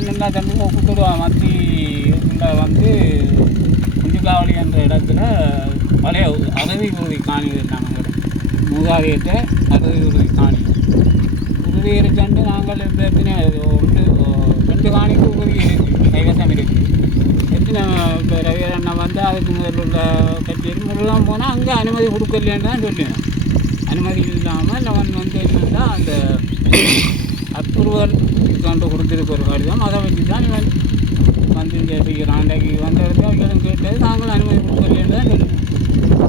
என்னென்னா தம்பி கூப்பிடுவா மத்தி வந்து குஞ்சுக்காவளி என்ற இடத்துல பழைய அகதி உறுதி காணி இருந்தாங்க மூதாதையத்தை அகதி உறுதி காணி உறுதி இருக்காண்டு நாங்கள் எத்தனை ரெண்டு காணிக்கு உறுதி இருக்குது கைவசம் இருக்குது எத்தனை இப்போ ரவியண்ணன் வந்து அதுக்கு முதல்ல உள்ள கட்சியில் முதலாம் போனால் அங்கே அனுமதி கொடுக்கலைன்னு தான் சொல்லினேன் அனுமதி இல்லாமல் அவன் வந்து என்னென்னா அந்த அப்ரூவல் கொண்டு கொடுத்துருக்க ஒரு கடிதம் அதை வச்சு தான் இவன் வந்து இங்கே செய்கிறான் அன்றைக்கு வந்த இடத்துல அவங்களும் கேட்டது நாங்களும் அனுமதி கொடுக்கலைன்னு தான் சொல்லுவேன்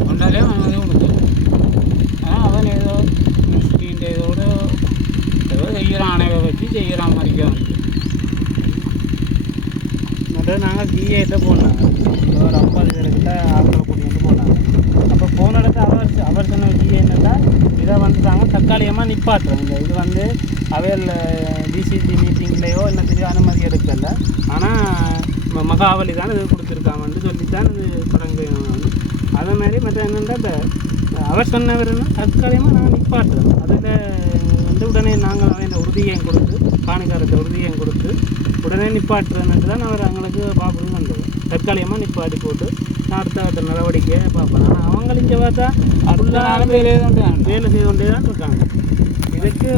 கொண்டாலே அனுமதி கொடுக்கல ஆனால் அவன் ஏதோ மினிஸ்ட்ரின்ற இதோடு ஏதோ செய்கிறான் அணைவை வச்சு செய்கிறான் மாதிரிக்க வந்து மற்ற நாங்கள் ஜிஏட்ட போனாங்க ஒரு 50 பேருக்கிட்ட ஆட்களை கூட்டி வந்து போனாங்க அப்போ போன இடத்துல அவர் சொன்ன ஜிஏ என்னன்னா இதை வந்து நாங்கள் தற்காலிகமாக நிப்பாட்டுறோம் இது வந்து அவையில் டிசிசி மீட்டிங்லேயோ என்ன தெரியும் அனுமதி எடுக்கல ஆனால் மகாவலி தான் இது கொடுத்துருக்காங்கன்னு சொல்லித்தான் இது தொடங்குவேன் அதே மாதிரி மற்ற என்னென்னா இந்த அவர் சொன்னவர்னா தற்காலிகமாக நாங்கள் நிப்பாட்டுறோம் அதில் வந்து உடனே நாங்கள் அவன் உறுதியையும் கொடுத்து காணிக்காரத்தை உறுதியையும் கொடுத்து உடனே நிப்பாட்டுறதுன்னு தான் அவர் அவங்களுக்கு பார்க்கணும் வந்தது தற்காலிகமாக நிப்பாட்டி போட்டு அடுத்த நடவடிக்கையை பார்ப்பேன் ஆனால் அவங்களும் இங்கே பார்த்தா ஃபுல்லாக வேலை செய்து கொண்டே தான் இருக்காங்க இதுக்கு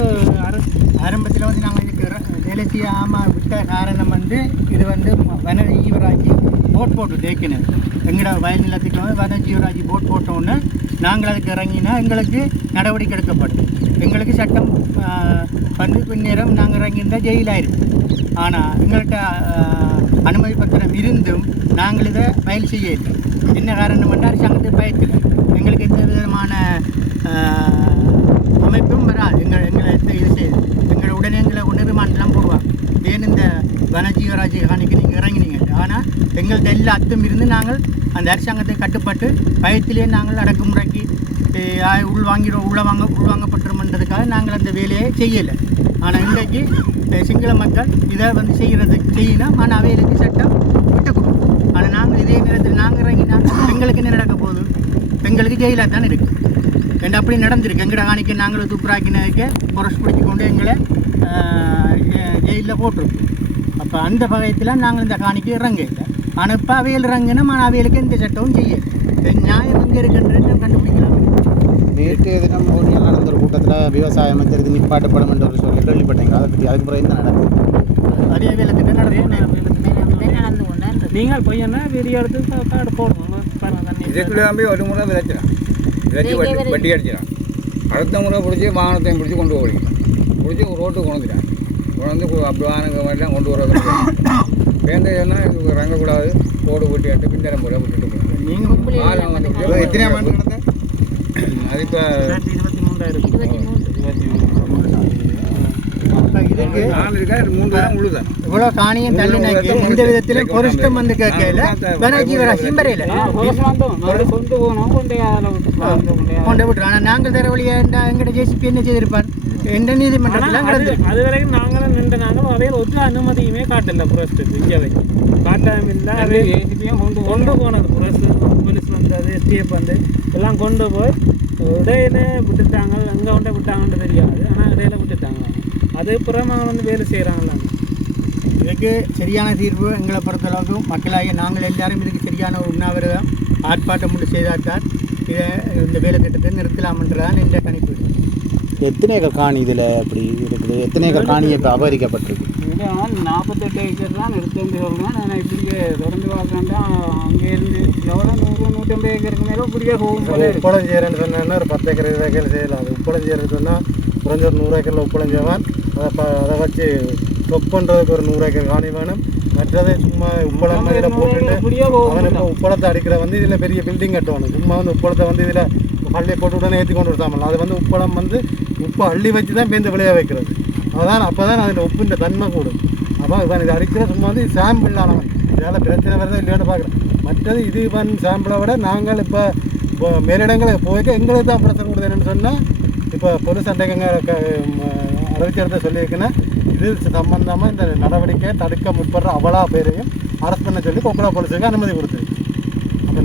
ஆரம்பத்தில் வந்து நாங்கள் இதுக்கு வேலை செய்யாமல் விட்ட காரணம் வந்து இது வந்து வன ஜீவராஜி போட் போட்டு தேக்கினது எங்களோட வயல் நிலத்துக்கு வந்து வன ஜீவராஜி போட் போட்டோன்னு நாங்கள் அதுக்கு இறங்கினா எங்களுக்கு நடவடிக்கை எடுக்கப்படும் எங்களுக்கு சட்டம் வந்து பின்னேரம் நாங்கள் இறங்கியிருந்தால் ஜெயிலாயிருக்கு ஆனால் எங்கள்கிட்ட அனுமதி பத்திரம் இருந்தும் நாங்கள் இதை வயல் செய்யலை என்ன காரணம் பண்ணால் அரசாங்கத்தை பயத்தில் எங்களுக்கு எந்த விதமான அமைப்பும் வராது எங்களை இது செய்யுது எங்களை உடனே எங்களை உணர்மானெலாம் போடுவாங்க ஏன் இந்த வனஜீவராஜி காணிக்கு நீங்கள் இறங்கினீங்க ஆனால் எங்கள்கிட்ட எல்லா அத்தும் இருந்து நாங்கள் அந்த அரசாங்கத்தை கட்டுப்பட்டு பயத்திலே நாங்கள் அடக்குமுறைக்கு உள்வாங்கப்பட்டுருமன்றதுக்காக நாங்கள் அந்த வேலையை செய்யலை ஆனால் இன்றைக்கு சிங்கள மக்கள் இதை வந்து செய்யணும் ஆனால் அவைகளுக்கு சட்டம் விட்டு கொடுக்கும் ஆனால் நாங்கள் இதே நேரத்தில் நாங்கள் இறங்கினா எங்களுக்கு என்ன நடக்க போகுது எங்களுக்கு ஜெயிலாக தான் இருக்குது ரெண்டு அப்படி நடந்திருக்கு எங்கட காணிக்க நாங்களும் துப்புராக்கினதுக்கு புரஷ் பிடிச்சி கொண்டு எங்களை ஜெயிலில் போட்டிருக்கோம் அப்போ அந்த பகையத்தில் நாங்கள் இந்த காணிக்கு இறங்க இல்லை ஆனால் இப்போ அவையில் இறங்கினா ஆனால் அவைகளுக்கு எந்த சட்டமும் செய்ய நியாயம் எங்கே இருக்குன்றது கண்டுபிடிக்கலாம். நேற்றைய தினம் ஊரில் நடந்த ஒரு கூட்டத்தில் விவசாய அமைச்சருக்கு நிப்பாட்டப்படும் என்ற ஒரு சொல்ல கேள்விப்பட்டீங்க. அதை பற்றி அதுக்கு பிறகு என்ன நடக்குது? அதே வேலைத்திட்ட நடந்து நீங்கள் பையனா பெரிய இடத்துக்கு காடு போடணும். இதுக்குள்ளே ஒரு முறை விதைச்சிடான் வண்டி அடிச்சிடான் அடுத்த முறை பிடிச்சி வாகனத்தையும் பிடிச்சி கொண்டு ஓடிக்கலாம் பிடிச்சி ரோட்டுக்கு கொண்டுட்டான் கொண்டு அப்படி வாகனங்க மாதிரிலாம் கொண்டு வர்றது வேந்தைன்னா இதுக்கு இறங்கக்கூடாது கோடு போட்டி ஆட்டு பின்னரம் போல விட்டுட்டு போகணும். நீங்கள் எத்தனை ஆண்டு நடந்த அது இப்போ 23 இவ்வளோ காணியும் தள்ளினாக்கி இந்த விதத்தில் பொருஷ்டம் வந்து கேட்கல சிம்பரையில் கொண்டு விட்டுரும். ஆனால் நாங்கள் தர வழியாக எங்கள்கிட்ட ஜேசிபி என்ன செய்திருப்பார் எந்த நீதிமன்றத்தில் கிடந்து அது வரைக்கும் நாங்களும் நின்று நாங்களும் அவையில் ஒற்ற அனுமதியுமே காட்டல புரஸ்ட்டுக்கு இங்கே காட்டாமல் அதே ஜேசிபியும் கொண்டு போனது புரஸ்ட் போலீஸ் வந்தது எஸ்டிஎஃப் வந்து எல்லாம் கொண்டு போய் இடையில விட்டுட்டாங்க எங்கே கொண்டு விட்டாங்கன்னு தெரியாது ஆனால் இடையில விட்டுட்டாங்க அது புறமாக வந்து வேலை செய்கிறாங்களாங்க. இதுக்கு சரியான தீர்வு எங்களை பொறுத்தளவுக்கு மக்களாகிய நாங்கள் எல்லாரும் இதுக்கு சரியான ஒரு உண்ணாவிரதம் ஆர்ப்பாட்டம் மட்டும் செய்தால்தான் இதை இந்த வேலை திட்டத்தை நிறுத்தலாம்ன்றதான் இந்த கணிப்பு. எத்தனை ஏக்கர் காணி இதில் அப்படி இருக்குது? எத்தனை ஏக்கர் காணி இப்போ அபகரிக்கப்பட்டிருக்கு? இது 48 ஏக்கர் தான் நிறுத்தம் சொல்கிறேன். நான் இப்படியே தொடர்ந்து பார்க்கறேன்டா அங்கேருந்து எவ்வளோ 100-150 ஏக்கருக்கு மேலே இப்படியே போகும் போல உப்பளம் செய்கிறேன்னு சொன்னேன்னா ஒரு 10 ஏக்கர் 20 ஏக்கர் செய்யலாம். அது உப்பளம் செய்கிறது சொன்னால் குறைஞ்ச ஒரு 100 ஏக்கரில் உப்பளம் செய்வான். அதை வச்சு ஸ்டொப் பண்ணுறதுக்கு ஒரு 100 ஏக்கர் காணி வேணும். மற்றதை சும்மா உப்பளம் இதில் போட்டுட்டு அவன் இப்போ உப்பளத்தை அடிக்கிற வந்து இதில் பெரிய பில்டிங் கட்டுவானு. சும்மா வந்து உப்பளத்தை வந்து இதில் பள்ளியை போட்டு உடனே ஏற்றி கொண்டு விட்டாமல் அது வந்து உப்பளம் வந்து உப்பை அள்ளி வச்சு தான் பேருந்து விளைய வைக்கிறது. அதுதான் அப்போ தான் அதில் உப்புன்ற தன்மை கூடும். அப்போ இவன் இதை அடிக்கிற சும்மா வந்து சாம்பிள் ஆனவன் இதனால் பிரச்சனை வருதா இல்லையான்னு பார்க்குறேன். மற்றது இது இவன் சாம்பிளை விட நாங்கள் இப்போ மேலிடங்களை போய்க்க எங்களுக்கு தான் பிரச்சனை கொடுத்தேன்னு சொன்னால் இப்போ பொது சண்டைங்க அறிவிக்கிறத சொல்லியிருக்கேன்னா இது சம்பந்தமாக இந்த நடவடிக்கையை தடுக்க முற்படுற அவ்வளோ பேரையும் அரெஸ்ட் பண்ண சொல்லி கொக்கரா போலீஸுக்கு அனுமதி கொடுத்துருக்கு.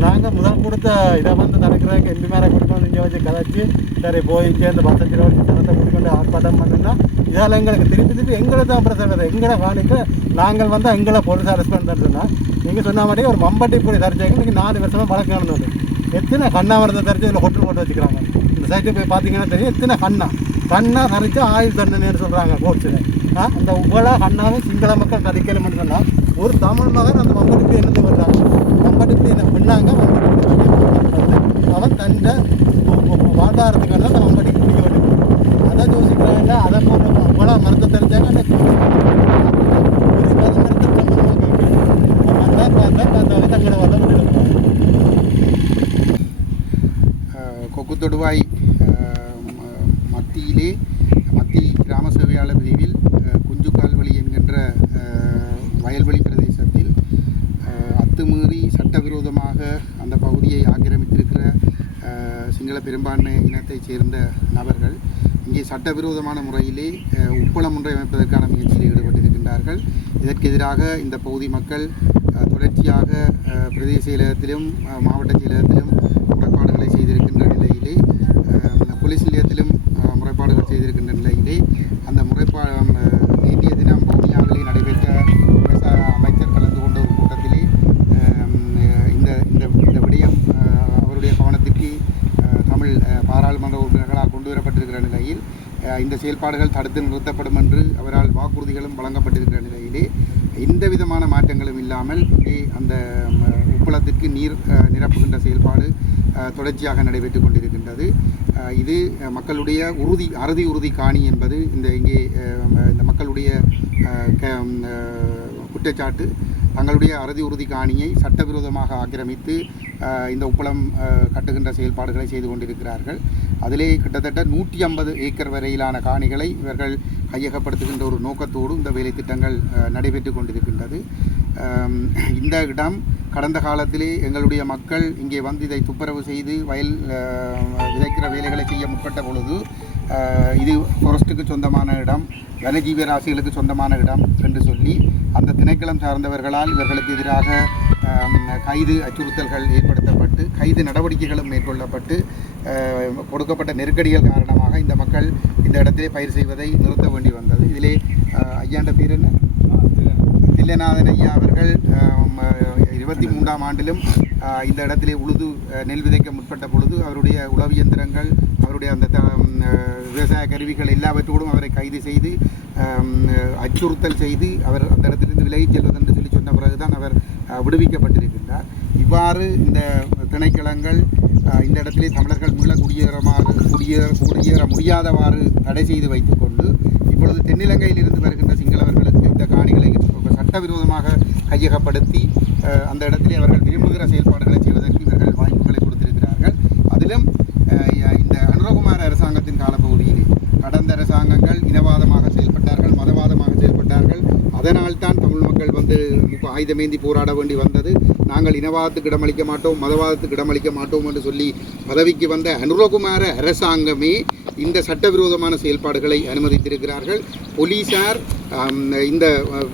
நாங்கள் முதல் கொடுத்த இதை வந்து தடுக்கிறதுக்கு எம்பி மேலே கொடுக்கணும் இங்கே வச்சு கதைச்சி சரி போய் இங்கே இந்த பசத்தில் வச்சு ஜனத்தை கொடுக்கொண்டு ஆர்ப்பாட்டம் பண்ணோம்னா இதால் எங்களுக்கு திருப்பி எங்களை தான் பிரச்சனை வருது. எங்களை காணிக்க நாங்கள் வந்து எங்களை போலீஸ் அரெஸ்ட் பண்ணுறேன்னு சொன்னால் நீங்கள் சொன்ன மாதிரி ஒரு மம்பட்டி போய் தரிச்சாங்க நீங்கள் 4 வருஷமாக வழக்கு நடந்தது. எத்தனை கண்ணா வரதை தரிச்சு இதில் ஹோட்டல் போட்டு வச்சுக்கிறாங்க. இந்த சைட்டு போய் பார்த்தீங்கன்னா தெரியும் எத்தனை கண்ணா தரித்து ஆயுள் தண்டனைன்னு சொல்கிறாங்க கோர்ட்ஸில். அந்த உங்களா கண்ணாவும் சிங்கள மக்கள் தரிக்கணும்னு சொன்னால் ஒரு தமிழ் மகன் அந்த மம்பட்டிக்கு என்னது பண்ணுறாங்க. மம்பட்டிக்கு என்ன பண்ணாங்க, அவன் தண்டை வாதாரத்துக்காக அந்த மம்பட்டிக்கு பிடிக்க வேண்டும். அதை யோசிக்கிறாங்க. அதை போன்ற உங்களா மரத்தை தெரிஞ்சாங்க அந்த கொக்குத்தொடுவாய் மத்திய கிராம சேவையாளர் பிரிவில் குஞ்சுக்கால்வழி என்கின்ற வயல்வெளி பிரதேசத்தில் அத்துமீறி சட்டவிரோதமாக அந்த பகுதியை ஆக்கிரமித்திருக்கிற சிங்கள பெரும்பான்மை இனத்தைச் சேர்ந்த நபர்கள் இங்கே சட்டவிரோதமான முறையிலே உப்பளம் ஒன்றை அமைப்பதற்கான முயற்சியில் ஈடுபட்டிருக்கின்றார்கள். இதற்கு எதிராக இந்த பகுதி மக்கள் தொடர்ச்சியாக பிரதேச செயலகத்திலும் மாவட்ட செயலகத்திலும் முறைப்பாடுகளை செய்திருக்கின்ற நிலையிலே, போலீஸ் நிலையத்திலும் முறைப்பாடுகள் செய்திருக்கின்ற நிலையிலே அந்த நேற்றைய தினம் பவுனியாவிலே நடைபெற்ற விவசாய அமைச்சர் கலந்து கொண்ட ஒரு கூட்டத்திலே இந்த விடயம் அவருடைய கவனத்திற்கு தமிழ் பாராளுமன்ற உறுப்பினர்களால் கொண்டு வரப்பட்டிருக்கிற நிலையில் இந்த செயல்பாடுகள் தடுத்து நிறுத்தப்படும் என்று அவரால் வாக்குறுதிகளும் வழங்கப்பட்டிருக்கிற நிலையிலே எந்த விதமான மாற்றங்களும் இல்லாமல் இங்கே அந்த உப்பளத்திற்கு நீர் நிரப்புகின்ற செயல்பாடு தொடர்ச்சியாக நடைபெற்று கொண்டிருக்கின்றது. இது மக்களுடைய அறுதி உறுதி காணி என்பது இங்கே இந்த மக்களுடைய குற்றச்சாட்டு. தங்களுடைய அறுதி உறுதி காணியை சட்டவிரோதமாக ஆக்கிரமித்து இந்த உப்பளம் கட்டுகின்ற செயல்பாடுகளை செய்து கொண்டிருக்கிறார்கள். அதிலே கிட்டத்தட்ட 150 ஏக்கர் வரையிலான காணிகளை இவர்கள் கையகப்படுத்துகின்ற ஒரு நோக்கத்தோடு இந்த வேலை திட்டங்கள் நடைபெற்று கொண்டிருக்கின்றது. இந்த இடம் கடந்த காலத்திலே எங்களுடைய மக்கள் இங்கே வந்து இதை துப்புரவு செய்து வயல் விதைக்கிற வேலைகளை செய்ய முற்பட்ட பொழுது இது ஃபாரஸ்ட்டுக்கு சொந்தமான இடம், வனஜீவ ராசிகளுக்கு சொந்தமான இடம் என்று சொல்லி அந்த திணைக்களம் சார்ந்தவர்களால் இவர்களுக்கு எதிராக கைது அச்சுறுத்தல்கள் ஏற்படுத்தப்பட்டு கைது நடவடிக்கைகளும் மேற்கொள்ளப்பட்டு கொடுக்கப்பட்ட நெருக்கடிகள் காரணமாக இந்த மக்கள் இந்த இடத்திலே பயிர் செய்வதை நிறுத்த வேண்டி வந்தது. இதிலே ஐயாண்ட பேர் என்ன, தில்லைநாதன் ஐயா அவர்கள் 23ஆம் ஆண்டிலும் இந்த இடத்திலே உழுது நெல் விதைக்க முற்பட்ட பொழுது அவருடைய உழவு இயந்திரங்கள், அவருடைய அந்த விவசாய கருவிகள் எல்லாவற்றோடும் அவரை கைது செய்து அச்சுறுத்தல் செய்து அவர் அந்த இடத்திலிருந்து விலகிச் செல்வதென்று சொல்லி சொன்ன பிறகுதான் அவர் விடுவிக்கப்பட்டிருக்கின்றார். இவ்வாறு இந்த திணைக்களங்கள் இந்த இடத்திலே தமிழர்கள் மீள குடியேற முடியாதவாறு தடை செய்து வைத்துக்கொண்டு இப்பொழுது தென்னிலங்கையில் இருந்து வருகின்ற சிங்களவர்களுக்கு இந்த காணிகளை சட்டவிரோதமாக கையகப்படுத்தி அந்த இடத்திலே அவர்கள் விரும்புகிற செயல்பாடுகளை செய்வதற்கு இவர்கள் வாய்ப்புகளை கொடுத்திருக்கிறார்கள். அதிலும் இந்த அனுரகுமார அரசாங்கத்தின் காலப்பகுதியிலே கடந்த அரசாங்கங்கள் இனவாதமாக செயல்பட்டார்கள், மதவாதமாக செயல்பட்டார்கள். அதனால்தான் தமிழ் மக்கள் வந்து ஆயுதமேந்தி போராட வேண்டி வந்தது. நாங்கள் இனவாதத்துக்கு இடமளிக்க மாட்டோம், மதவாதத்துக்கு இடமளிக்க மாட்டோம் என்று சொல்லி பதவிக்கு வந்த அனுரகுமார அரசாங்கமே இந்த சட்டவிரோதமான செயல்பாடுகளை அனுமதித்திருக்கிறார்கள். போலீசார் இந்த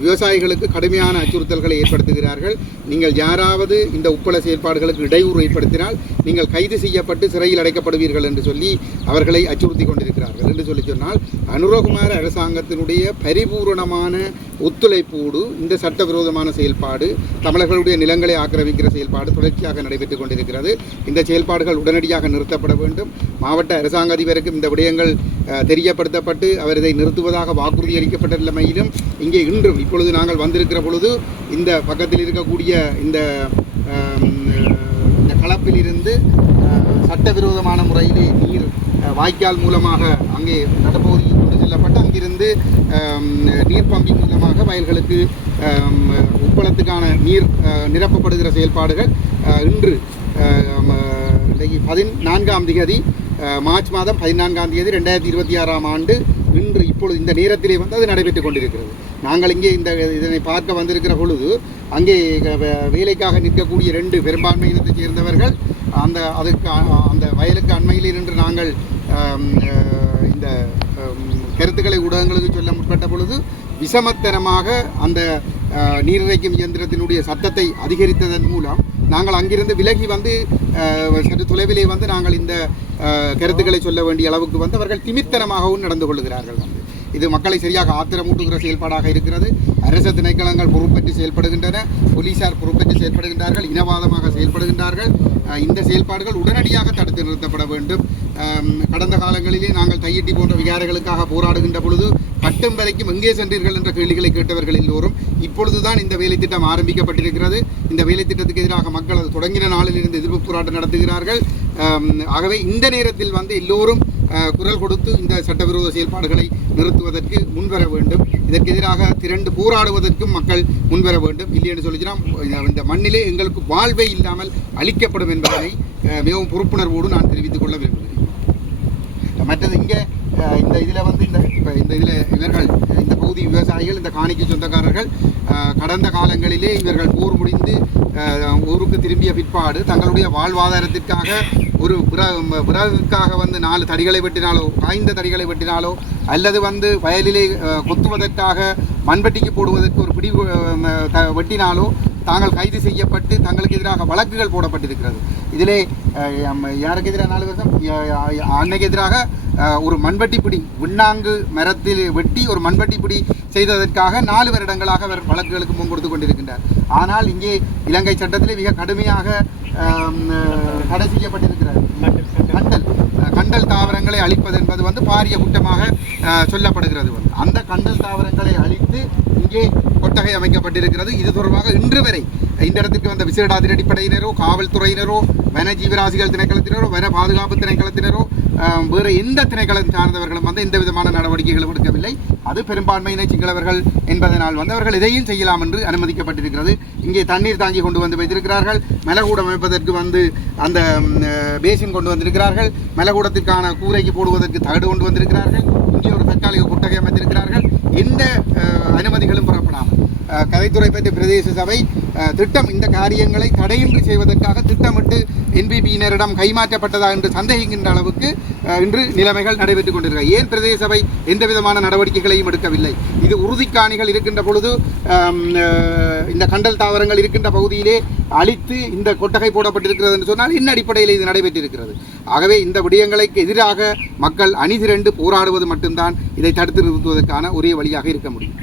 விவசாயிகளுக்கு கடுமையான அச்சுறுத்தல்களை ஏற்படுத்துகிறார்கள். நீங்கள் யாராவது இந்த உப்பள செயல்பாடுகளுக்கு இடையூறு ஏற்படுத்தினால் நீங்கள் கைது செய்யப்பட்டு சிறையில் அடைக்கப்படுவீர்கள் என்று சொல்லி அவர்களை அச்சுறுத்தி கொண்டிருக்கிறார்கள். என்று சொல்லி சொன்னால் அனுரகுமார அரசாங்கத்தினுடைய பரிபூரணமான ஒத்துழைப்போடு இந்த சட்டவிரோதமான செயல்பாடு, தமிழர்களுடைய நிலங்களை ஆக்கிரமிக்கிற செயல்பாடு தொடர்ச்சியாக நடைபெற்றுக் கொண்டிருக்கிறது. இந்த செயல்பாடுகள் உடனடியாக நிறுத்தப்பட வேண்டும். மாவட்ட அரசாங்க அதிபருக்கும் இந்த விடயங்கள் தெரியப்படுத்தப்பட்டு அவர் இதை நிறுத்துவதாக வாக்குறுதி அளிக்கப்பட்ட நிலைமையிலும் இங்கே இன்றும் இப்பொழுது நாங்கள் வந்திருக்கிற பொழுது இந்த பக்கத்தில் இருக்கக்கூடிய இந்த களப்பில் இருந்து சட்டவிரோதமான முறையிலே நீர் வாய்க்கால் மூலமாக அங்கே நடுப்பகுதியில் கொண்டு செல்லப்பட்டு அங்கிருந்து நீர் பம்பிங் மூலமாக வயல்களுக்கு உப்பளத்துக்கான நீர் நிரப்பப்படுகிற செயல்பாடுகள் இன்று 14ஆம் தேதி மார்ச் மாதம் 14ஆம் தேதி 2026ஆம் ஆண்டு இன்று இப்பொழுது இந்த நேரத்திலே வந்து அது நடைபெற்றுக் கொண்டிருக்கிறது. நாங்கள் இங்கே இதனை பார்க்க வந்திருக்கிற பொழுது அங்கே வேலைக்காக நிற்கக்கூடிய 2 பெரும்பான்மை இனத்தைச் சேர்ந்தவர்கள் அந்த வயலுக்கு அண்மையில் நின்று நாங்கள் இந்த கருத்துக்களை ஊடகங்களுக்கு சொல்ல முற்பட்ட பொழுது விஷமத்தனமாக அந்த நீரிறைக்கும் இயந்திரத்தினுடைய சத்தத்தை அதிகரித்ததன் மூலம் நாங்கள் அங்கிருந்து விலகி வந்து சற்று தொலைவிலே வந்து நாங்கள் இந்த கருத்துக்களை சொல்ல வேண்டிய அளவுக்கு வந்து அவர்கள் திமித்தனமாகவும் நடந்து கொள்கிறார்கள் வந்து இது மக்களை சரியாக ஆத்திரமூட்டுகிற செயல்பாடாக இருக்கிறது. அரசு திணைக்களங்கள் பொறுப்பேற்று செயல்படுகின்றன, போலீசார் பொறுப்பேற்று செயல்படுகின்றார்கள், இனவாதமாக செயல்படுகின்றார்கள். இந்த செயல்பாடுகள் உடனடியாக தடுத்து நிறுத்தப்பட வேண்டும். கடந்த காலங்களிலே நாங்கள் தையிட்டி போன்ற விகாரைகளுக்காக போராடுகின்ற பொழுது கட்டும் வரைக்கும் எங்கே சென்றீர்கள் என்ற கேள்விகளை கேட்டவர்கள் எல்லோரும் இப்பொழுதுதான் இந்த வேலை திட்டம் ஆரம்பிக்கப்பட்டிருக்கிறது. இந்த வேலை திட்டத்துக்கு எதிராக மக்கள் அது தொடங்கின நாளிலிருந்து எதிர்ப்பு போராட்டம் நடத்துகிறார்கள். ஆகவே இந்த நேரத்தில் வந்து எல்லோரும் குரல் கொடுத்து இந்த சட்டவிரோத செயல்பாடுகளை நிறுத்துவதற்கு முன்வர வேண்டும். இதற்கு எதிராக திரண்டு போராடுவதற்கும் மக்கள் முன்வர வேண்டும். இல்லை என்று சொல்லிச்சுன்னா இந்த மண்ணிலே எங்களுக்கு வாழ்வே இல்லாமல் அளிக்கப்படும் என்பதனை மிகவும் பொறுப்புணர்வோடு நான் தெரிவித்துக் கொள்ள விரும்புகிறேன். மற்றது இங்கே இந்த இதில் வந்து இந்த இதில் இவர்கள் இந்த பகுதி விவசாயிகள் இந்த காணிக்கு சொந்தக்காரர்கள் கடந்த காலங்களிலே இவர்கள் போர் முடிந்து ஊருக்கு திரும்பிய பிற்பாடு தங்களுடைய வாழ்வாதாரத்திற்காக ஒரு பிறகுக்காக வந்து 4 தடிகளை வெட்டினாலோ காய்ந்த தடிகளை வெட்டினாலோ அல்லது வந்து வயலிலே கொத்துவதற்காக மண்வெட்டிக்கு போடுவதற்கு ஒரு பிடி வெட்டினாலோ தாங்கள் கைது செய்யப்பட்டு தங்களுக்கு எதிராக வழக்குகள் போடப்பட்டிருக்கிறது. இதிலே யாருக்கு எதிராக 4 வருஷம் அன்னைக்கு எதிராக ஒரு மண்வெட்டி பிடி விண்ணாங்கு மரத்தில் வெட்டி ஒரு மண்வெட்டி பிடி செய்ததற்காக 4 வருடங்களாக அவர் வழக்குகளுக்கு முன் கொடுத்து கொண்டிருக்கின்றார். ஆனால் இங்கே இலங்கை சட்டத்திலே மிக கடுமையாக தடை செய்யப்பட்டிருக்கிறார். கண்டல் தாவரங்களை அழிப்பது என்பது வந்து பாரிய குற்றமாக சொல்லப்படுகிறது. அந்த கண்டல் தாவரங்களை அழித்து இங்கே கொட்டகை அமைக்கப்பட்டிருக்கிறது. இது தொடர்பாக இன்று வரை இந்த இடத்துக்கு வந்த விசேட அதிரடிப்படையினரோ காவல்துறையினரோ வன ஜீவராசிகள் திணைக்களத்தினரோ வன பாதுகாப்பு திணைக்களத்தினரோ வேறு எந்த திணைக்களம் சார்ந்தவர்களும் வந்து எந்த விதமான நடவடிக்கைகளும் எடுக்கவில்லை. அது பெரும்பான்மையினை சிங்களவர்கள் என்பதனால் வந்து அவர்கள் எதையும் செய்யலாம் என்று அனுமதிக்கப்பட்டிருக்கிறது. இங்கே தண்ணீர் தாங்கி கொண்டு வந்து வைத்திருக்கிறார்கள். மலகூடம் அமைப்பதற்கு வந்து அந்த பேசின் கொண்டு வந்திருக்கிறார்கள். மலகூடத்திற்கான கூரைக்கு போடுவதற்கு தகடு கொண்டு வந்திருக்கிறார்கள். இங்கே ஒரு தற்காலிக கொட்டகை அமைத்திருக்கிறார்கள். எந்த அனுமதிகளும் பெறப்படாமல் கதைத்துறை பற்றி பிரதேச சபை திட்டம் இந்த காரியங்களை தடையின்றி செய்வதற்காக திட்டமிட்டு என்பிபியினரிடம் கைமாற்றப்பட்டதா என்று சந்தேகிக்கின்ற அளவுக்கு இன்று நிலைமைகள் நடைபெற்றுக் கொண்டிருக்கிறது. ஏன் பிரதேச சபை எந்த விதமான நடவடிக்கைகளையும் எடுக்கவில்லை? இது உறுதிக்காணிகள் இருக்கின்ற பொழுது இந்த கண்டல் தாவரங்கள் இருக்கின்ற பகுதியிலே அழித்து இந்த கொட்டகை போடப்பட்டிருக்கிறது என்று சொன்னால் என்ன அடிப்படையில் இது நடைபெற்றிருக்கிறது? ஆகவே இந்த விடயங்களுக்கு எதிராக மக்கள் அணிதிரண்டு போராடுவது மட்டும்தான் இதை தடுத்து நிறுத்துவதற்கான ஒரே வழியாக இருக்க முடியும்.